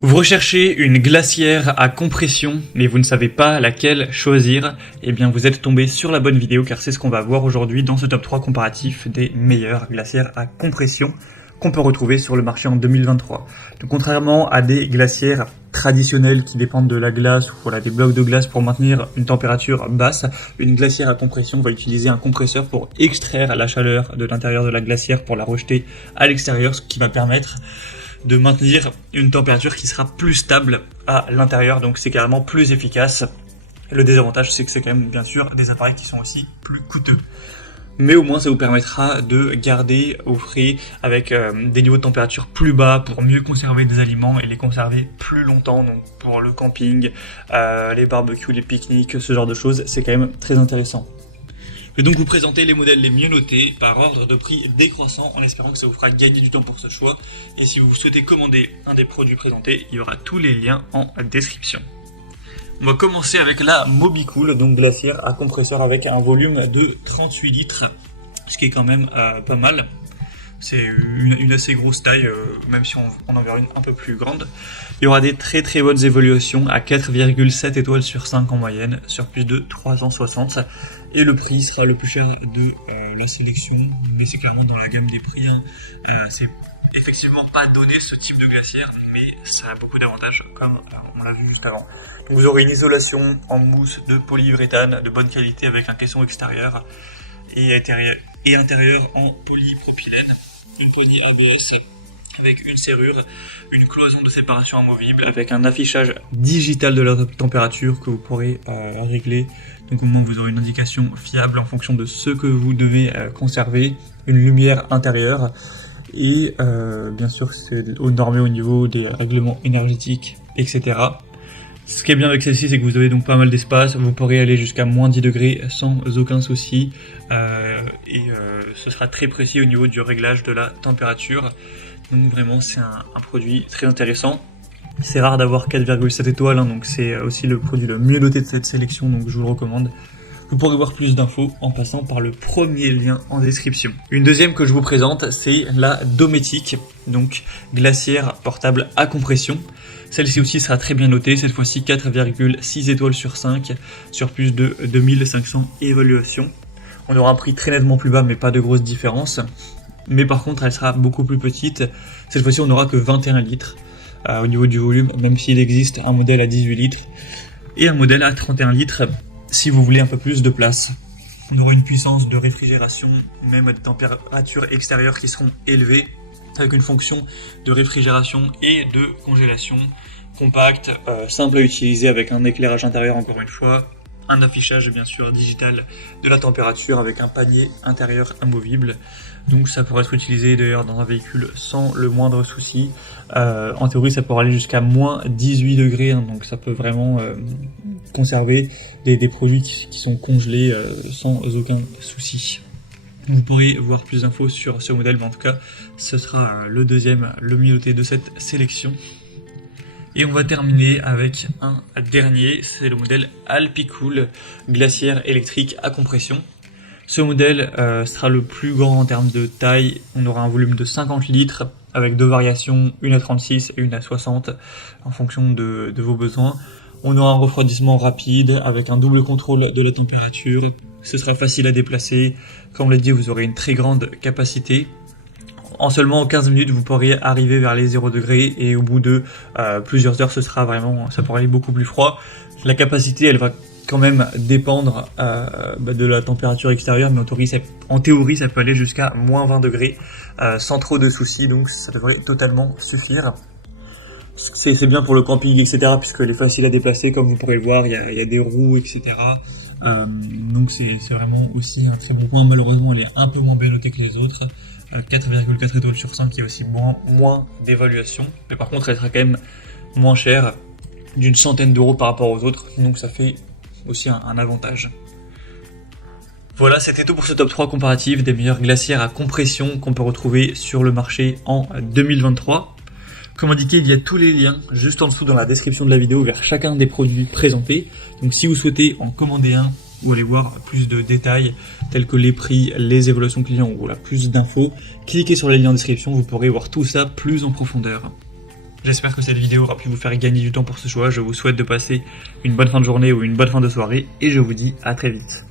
Vous recherchez une glacière à compression, mais vous ne savez pas laquelle choisir, eh bien vous êtes tombé sur la bonne vidéo car c'est ce qu'on va voir aujourd'hui dans ce top 3 comparatif des meilleures glacières à compression qu'on peut retrouver sur le marché en 2023. Donc contrairement à des glacières traditionnelles qui dépendent de la glace ou voilà, des blocs de glace pour maintenir une température basse, une glacière à compression va utiliser un compresseur pour extraire la chaleur de l'intérieur de la glacière pour la rejeter à l'extérieur, ce qui va permettre de maintenir une température qui sera plus stable à l'intérieur, donc c'est carrément plus efficace. Le désavantage, c'est que c'est quand même bien sûr des appareils qui sont aussi plus coûteux. Mais au moins ça vous permettra de garder au frais avec des niveaux de température plus bas pour mieux conserver des aliments et les conserver plus longtemps, donc pour le camping, les barbecues, les pique-niques, ce genre de choses, c'est quand même très intéressant. Je vais donc vous présenter les modèles les mieux notés par ordre de prix décroissant en espérant que ça vous fera gagner du temps pour ce choix. Et si vous souhaitez commander un des produits présentés, il y aura tous les liens en description. On va commencer avec la Mobicool, donc glacière à compresseur avec un volume de 38 litres, ce qui est quand même pas mal. C'est une assez grosse taille, même si on en verra une un peu plus grande. Il y aura des très très bonnes évaluations à 4,7 étoiles sur 5 en moyenne, sur plus de 360. Et le prix sera le plus cher de la sélection, mais c'est clairement dans la gamme des prix. C'est effectivement pas donné ce type de glacière, mais ça a beaucoup d'avantages, comme on l'a vu juste avant. Donc vous aurez une isolation en mousse de polyuréthane de bonne qualité avec un caisson extérieur et intérieur en polypropylène. Une poignée ABS avec une serrure, une cloison de séparation amovible avec un affichage digital de la température que vous pourrez régler. Donc au moins vous aurez une indication fiable en fonction de ce que vous devez conserver, une lumière intérieure et bien sûr c'est normé au niveau des règlements énergétiques, etc. Ce qui est bien avec celle-ci, c'est que vous avez donc pas mal d'espace, vous pourrez aller jusqu'à moins 10 degrés sans aucun souci, et ce sera très précis au niveau du réglage de la température. Donc vraiment c'est un produit très intéressant. C'est rare d'avoir 4,7 étoiles, hein, donc c'est aussi le produit le mieux noté de cette sélection, donc je vous le recommande. Vous pourrez voir plus d'infos en passant par le premier lien en description. Une deuxième que je vous présente, c'est la Dometic, donc glacière portable à compression. Celle-ci aussi sera très bien notée, cette fois-ci 4,6 étoiles sur 5, sur plus de 2500 évaluations. On aura un prix très nettement plus bas, mais pas de grosse différence. Mais par contre, elle sera beaucoup plus petite. Cette fois-ci, on n'aura que 21 litres au niveau du volume, même s'il existe un modèle à 18 litres et un modèle à 31 litres si vous voulez un peu plus de place. On aura une puissance de réfrigération, même à des températures extérieures qui seront élevées, avec une fonction de réfrigération et de congélation compacte, simple à utiliser avec un éclairage intérieur encore une fois, un affichage bien sûr digital de la température avec un panier intérieur amovible. Donc ça pourrait être utilisé d'ailleurs dans un véhicule sans le moindre souci. En théorie ça pourrait aller jusqu'à moins 18 degrés, hein, donc ça peut vraiment conserver des produits qui sont congelés sans aucun souci. Vous pourrez voir plus d'infos sur ce modèle, mais en tout cas, ce sera le deuxième, le mieux noté de cette sélection. Et on va terminer avec un dernier, c'est le modèle Alpicool, glacière électrique à compression. Ce modèle sera le plus grand en termes de taille, on aura un volume de 50 litres avec deux variations, une à 36 et une à 60 en fonction de vos besoins. On aura un refroidissement rapide avec un double contrôle de la température. Ce sera facile à déplacer. Comme on l'a dit, vous aurez une très grande capacité. En seulement 15 minutes, vous pourriez arriver vers les 0 degrés et au bout de plusieurs heures, ça pourrait aller beaucoup plus froid. La capacité, elle va quand même dépendre de la température extérieure, mais en théorie, ça peut aller jusqu'à moins 20 degrés sans trop de soucis, donc ça devrait totalement suffire. C'est bien pour le camping, etc., puisqu'elle est facile à déplacer, comme vous pourrez le voir, il y a des roues, etc. Donc c'est vraiment aussi un très bon point. Malheureusement, elle est un peu moins bien notée que les autres. 4,4 étoiles sur 5, qui est aussi moins d'évaluation. Mais par contre, elle sera quand même moins chère, d'une centaine d'euros par rapport aux autres. Donc ça fait aussi un avantage. Voilà, c'était tout pour ce top 3 comparatif des meilleures glacières à compression qu'on peut retrouver sur le marché en 2023. Comme indiqué, il y a tous les liens juste en dessous dans la description de la vidéo vers chacun des produits présentés. Donc si vous souhaitez en commander un ou aller voir plus de détails tels que les prix, les évaluations clients ou voilà, plus d'infos, cliquez sur les liens en description, vous pourrez voir tout ça plus en profondeur. J'espère que cette vidéo aura pu vous faire gagner du temps pour ce choix. Je vous souhaite de passer une bonne fin de journée ou une bonne fin de soirée et je vous dis à très vite.